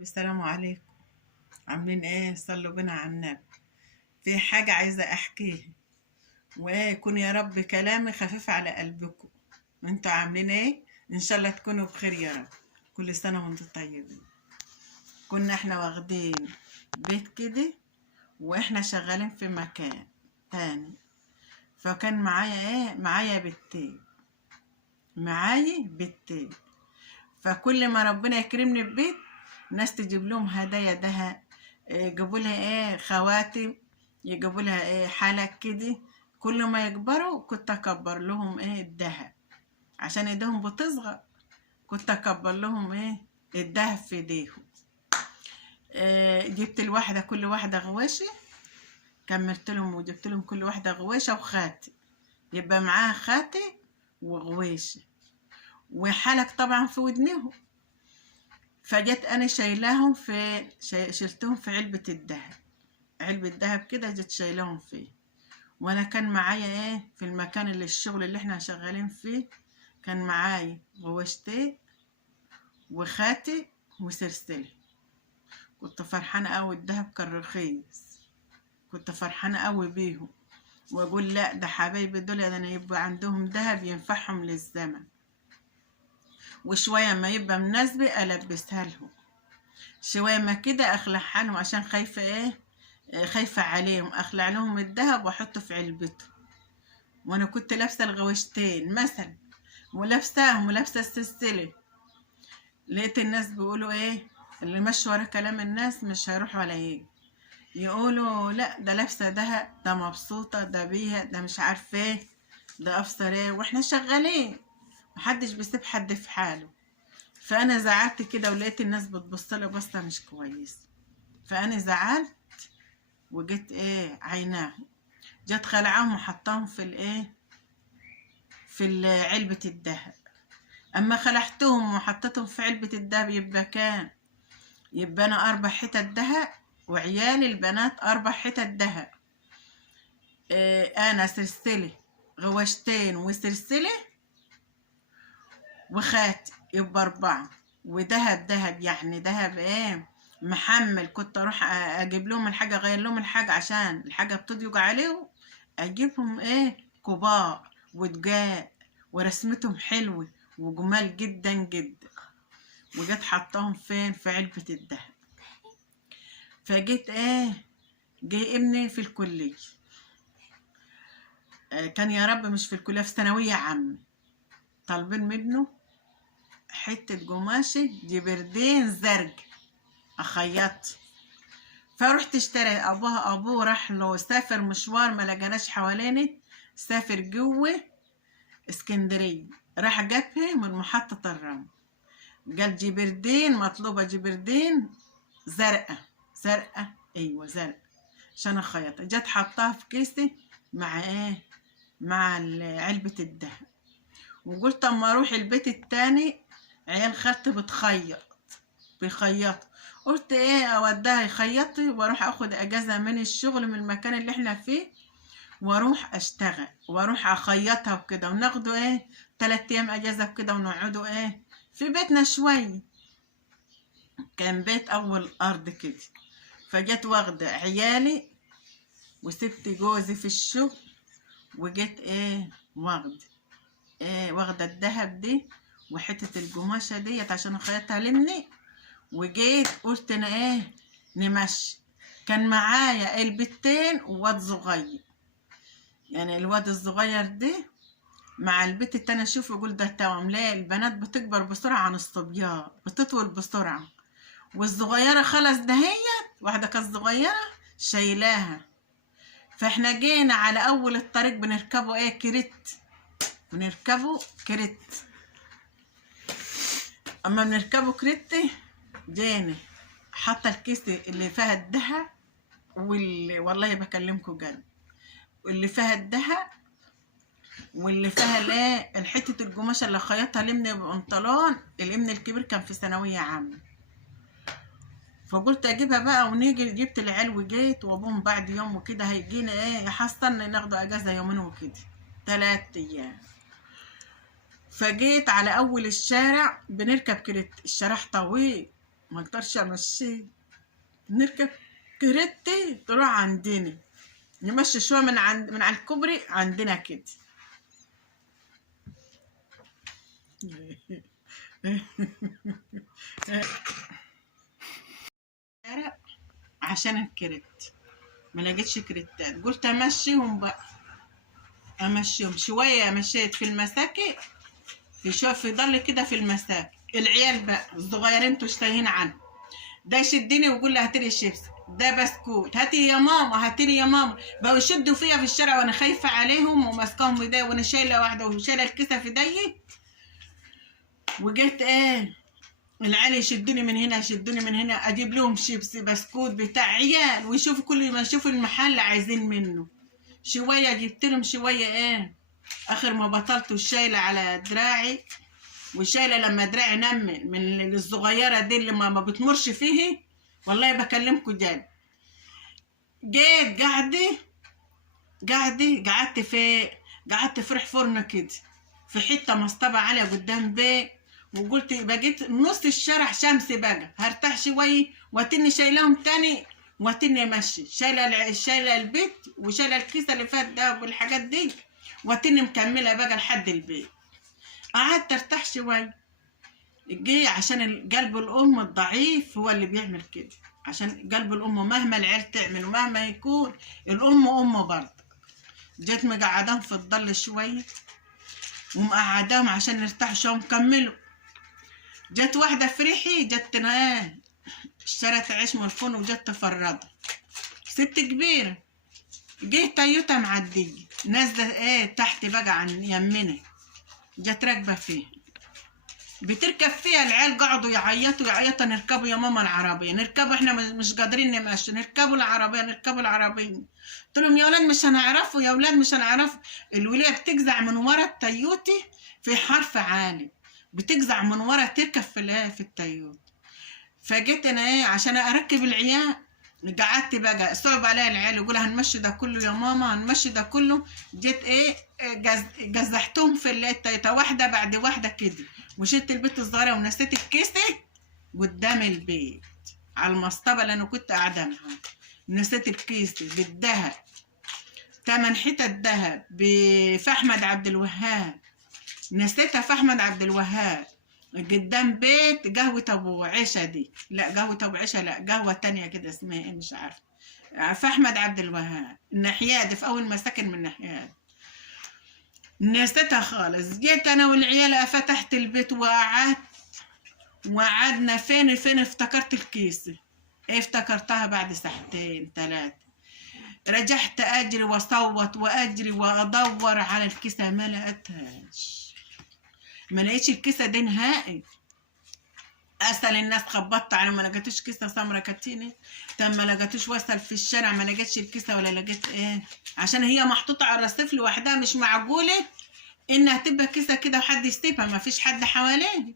السلام عليكم. عاملين ايه؟ صلوا بنا على النبي. في حاجة عايزة احكيها، ويكون يا رب كلامي خفيف على قلبكم. انتوا عاملين ايه؟ ان شاء الله تكونوا بخير يا رب. كل سنة وانتوا طيبين. كنا احنا واخدين بيت كده، واحنا شغالين في مكان تاني. فكان معايا بيتين. فكل ما ربنا يكرمني ببيت، ناس تجيب لهم هدايا دهب، يجيبوا لها خواتم، يجيبوا لها حلق كده. كل ما يكبروا كنت اكبر لهم الدهب، عشان ايديهم بتصغر. كنت اكبر لهم الدهب في ايديهم. جبت الواحدة كل واحدة غواشة، كملت لهم وجبت لهم كل واحدة غواشة وخاتم، يبقى معاها خاتم وغواشة وحلق طبعا في ودنهم. فجت انا شايلاهم شلتهم في علبة دهب كده، جت شايلاهم فيه. وانا كان معايا في المكان الشغل اللي احنا شغالين فيه، كان معايا غواشتين وخاتم وسلسلة. كنت فرحانة قوي، الدهب كان رخيص، كنت فرحانة قوي بيهم. واقول لا، ده حبايبي دول انا يبقى عندهم دهب ينفعهم للزمن، وشوية ما يبقى مناسبة ألبسها لهم، شوية ما كده أخلعها لهم، عشان خايفة عليهم. أخلع لهم الدهب وأحطه في علبته. وأنا كنت لابسة الغواشتين مثلا، ولابسة السلسلة. لقيت الناس بيقولوا اللي ماشي ورا كلام الناس مش هيروح ولا يجي، يقولوا لا ده لابسة دهب، ده مبسوطة، ده بيها، ده مش عارفة ده أفسر واحنا شغالين، محدش بيسيب حد في حاله. فانا زعلت كده، ولقيت الناس بتبصلي بصه مش كويسه. فانا زعلت وجيت عيناهم، جت خلعهم وحطاهم في علبه الدهب. اما خلعتهم وحطيتهم في علبه الدهب، يبقى انا 4 حتت دهب، وعيالي البنات 4 حتت دهب. انا سلسله، غواشتين وسلسله وخاتم، يبقى 4. ودهب يعني دهب محمل. كنت اروح اجيب لهم الحاجه، اغير لهم الحاجه عشان الحاجه بتضيق عليهم، اجيبهم كبار ودقاق، ورسمتهم حلوه وجمال جدا جدا. وجيت حطاهم في علبه الدهب. فجيت جاي ابني في الكليه، كان يا رب مش في الكليه، في ثانويه عامه، طالبين منه حته قماشه جبردين زرق اخيط. فرحت اشتري. ابوه راح له، سافر مشوار ما لقناش حواليني، سافر جوه اسكندريه، راح جابها من محطه الرمل. قال جبردين مطلوبه، جبردين زرقاء، ايوه زرقاء، عشان اخيطها. جت حطاها في كيسي مع علبه الدهب. وقلت اما اروح البيت التاني، عيال خالتي بيخيطوا، قلت اوديها يخيطي، واروح اخد اجازه من الشغل، من المكان اللي احنا فيه، واروح اشتغل واروح اخيطها وكده، وناخدوا 3 ايام اجازه كده، ونقعدوا في بيتنا شويه. كان بيت اول ارض كده. فجيت واخده عيالي وسبت جوزي في الشغل، وجيت واخده الدهب دي وحته القماشه ديت عشان اخيطها لمني. وجيت قلت انا نمشي. كان معايا البتين وواد صغير، يعني الواد الصغير ده مع البت التانية. اشوف يقول ده توأم. ليه؟ البنات بتكبر بسرعة عن الصبيان، بتطول بسرعة. والصغيرة خلص دهيت، واحدة كانت صغيرة شايلاها. فاحنا جينا على اول الطريق بنركبه كريت. اما بنركبه كريت، جينا حاطه الكيس اللي فيها الدهب، والله بكلمكم جد، واللي فيها الدهب، واللي فيها الحته القماشه اللي خيطها لمني بنطلون. الابن الكبير كان في ثانويه عامه، فقلت اجيبها بقى ونيجي. جبت العيال وجيت، وابوهم بعد يوم وكده هيجينا يحصلنا ناخده اجازه يومين وكده، 3 ايام. فجيت على اول الشارع بنركب كريت، الشارع طويل ما اقدرش امشيه. نركب كريتي تروح عندنا، نمشي شويه من على الكوبري عندنا كده. عشان الكريت ما لقيتش كريتات، قلت امشيهم بقى، امشيهم شويه. مشيت في المساكن، في شويه في ضل كده في المساكن. العيال بقى الصغيرين انتوا تايهين عنه، ده يشدني ويقول لي هاتي لي الشيبس، ده بسكوت، هاتي يا ماما هاتي لي يا ماما. بقوا يشدوا فيا في الشارع وانا خايفه عليهم وماسكاهم ايديا، وانا شايله واحده وشايله الكيسه في ايدي. وجيت العيال يشدوني من هنا يشدوني من هنا، اجيب لهم شيبس بسكوت بتاع عيال، ويشوفوا كل ما يشوفوا المحل عايزين منه. شويه جبت لهم شويه اخر ما بطلت وشايله على دراعي، وشايله لما دراعي نمل من الصغيره دي اللي ما بتمرش فيه. والله بكلمكم جد. جيت قعدت في ريح فرن كده، في حته مصطبه عاليه قدام بيت، وقلت بقيت نص الشارع شمس بقى، هرتاح شويه واتني شايلهم تاني واتني ماشي، شايله البيت وشايله الكيسه اللي فات ده والحاجات دي، واتني مكمله بقى لحد البيت. قعدت ارتاح شويه. جه عشان قلب الام الضعيف هو اللي بيعمل كده، عشان قلب الام مهما العيال تعمل ومهما يكون الام برضه. جيت مقعداهم في الضل شويه ومقعداهم عشان نرتاح شويه ومكملوا. جت واحده في ريحي، جت اشترت عيش من الفرن وجت تفرضها، ست كبيره. جه تويوتا معديه نازله تحت بقى عن يمنا، جت راكبه فيها، بتركب فيها. العيال قعدوا يعيطوا نركبوا يا ماما العربيه، نركبوا احنا مش قادرين نمشي، نركبوا العربيه. قلت لهم يا اولاد مش هنعرفوا، يا اولاد مش هنعرفوا. الوليه بتجزع من ورا التيوتي في حرف عالي، بتجزع من ورا تركب في التيوت. فجيت انا عشان اركب العيال، قعدت بقى صعب عليا العيال يقولوا هنمشي ده كله يا ماما هنمشي ده كله. جيت جزحتهم في التيوتا واحده بعد واحده كده، وشلت البيت الصغيره ونسيت الكيسه قدام البيت على المصطبه اللي انا كنت قاعده معاها. نسيت الكيسه بالذهب، 8 حتت ذهب في احمد عبد الوهاب، نسيتها في احمد عبد الوهاب قدام بيت قهوه ابو عيشه دي. لا قهوه ابو عيشه، لا قهوه تانية كده اسمها ايه مش عارفه، في احمد عبد الوهاب الناحيه دي، في اول ما ساكن من الناحيه. نسيتها خالص. جيت انا والعيال فتحت البيت وقعدنا فين افتكرت الكيسه. افتكرتها بعد ساعتين 3. رجعت اجري واصوت واجري وادور على الكيسه، ما لقيتهاش، ما لقيتش الكيسه دي نهائي. اسال الناس خبطت على ما لقيتش كيسه سمرا كاتيني، طب ما لقيتوش. واسال في الشارع ما لقيتش الكيسه ولا لقيت عشان هي محطوطه على الرصيف لوحدها، مش معقوله انها تبقى كيسه كده وحد يسيبها، ما فيش حد حواليه.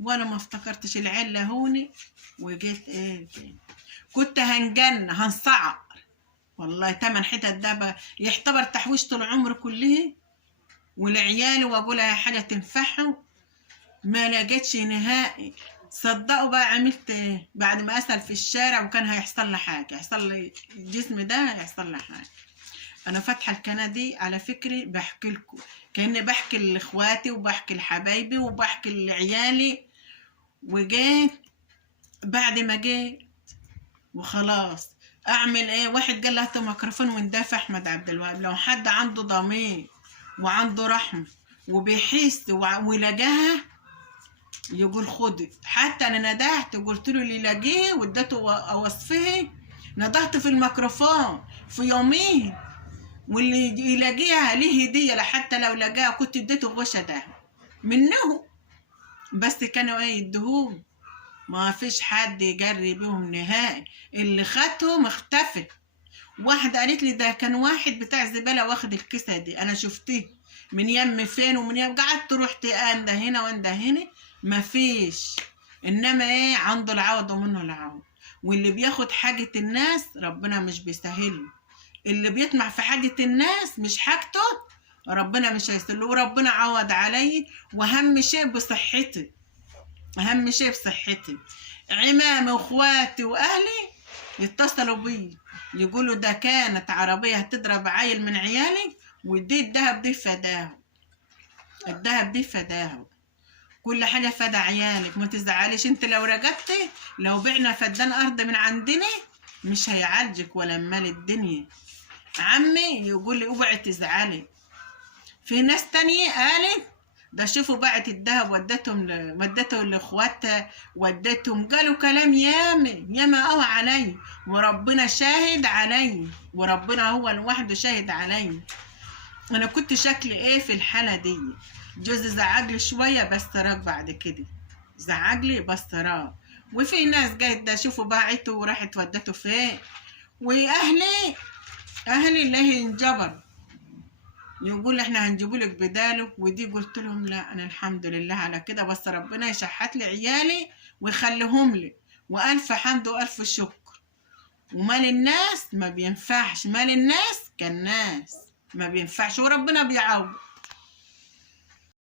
ولا ما افتكرتش العيال لهوني. وجيت كنت هنصعق والله. 8 حتت ده يعتبر تحويشة العمر كله والعيال، واقولها حاجه تنفعهم. ما لقيتش نهائي. صدقوا بقى عملت بعد ما اسال في الشارع، وكان هيحصل لي حاجه، يحصل لي الجسم ده هيحصل لي حاجه. انا فاتحه القناه دي على فكري بحكي لكم، كاني بحكي لاخواتي وبحكي لحبايبي وبحكي لعيالي. وجيت بعد ما جيت وخلاص اعمل واحد قال لي هات ميكروفون وندافع احمد عبد الوهاب. لو حد عنده ضمير وعنده رحمه وبيحس ولقاها يقول خدي. حتى انا ندهت قلت له اللي لاقيه واديته وصفه، ندهت في الميكروفون في يومين، واللي يلاقيها ليه هديه، حتى لو لقاها كنت اديته غشة ده منه، بس كانوا يدهون. ما فيش حد يجري بيهم نهائي، اللي خدهم اختفت. واحده قالت لي ده كان واحد بتاع زباله واخد الكيسه دي، انا شفتيه من يم فين ومن يم، قعدت رحت ده هنا وانده هنا، ما فيش. انما عنده العوض ومنه العوض. واللي بياخد حاجه الناس ربنا مش بيسهله، اللي بيطمع في حاجه الناس مش حاجته ربنا مش هيسهله. وربنا عوض علي، واهم شيء بصحتي. اهم شيء بصحتي. عمامي واخواتي واهلي يتصلوا بي يقولوا ده كانت عربية هتضرب عيل من عيالي، ودي الدهب دي فداه، الدهب دي فداه. كل حاجة فدا عيالك، ما تزعليش. انت لو رجعتي، لو بعنا فدان ارض من عندنا مش هيعالجك ولا مال الدنيا. عمي يقول لي اوعي تزعلي. في ناس تانية قالت ده شوفوا باعت الدهب ودته لاخواتها، ودتهم، قالوا كلام ياما ياما قوي علي، وربنا شاهد علي، وربنا هو لوحده شاهد علي. انا كنت شكلي ايه في الحالة دي. جوزي زعجلي شوية بس تراك بعد كده، زعجلي بس تراك. وفي ناس جاية ده شوفوا باعته وراحت ودته فين. اهلي اللي هي انجبر يقول احنا هنجيبولك بداله، ودي قلت لهم لا انا الحمد لله على كده، بس ربنا يشحت لي عيالي ويخليهم لي، والف حمد والف شكر. ومال الناس ما بينفعش، مال الناس كالناس ما بينفعش، وربنا بيعوض.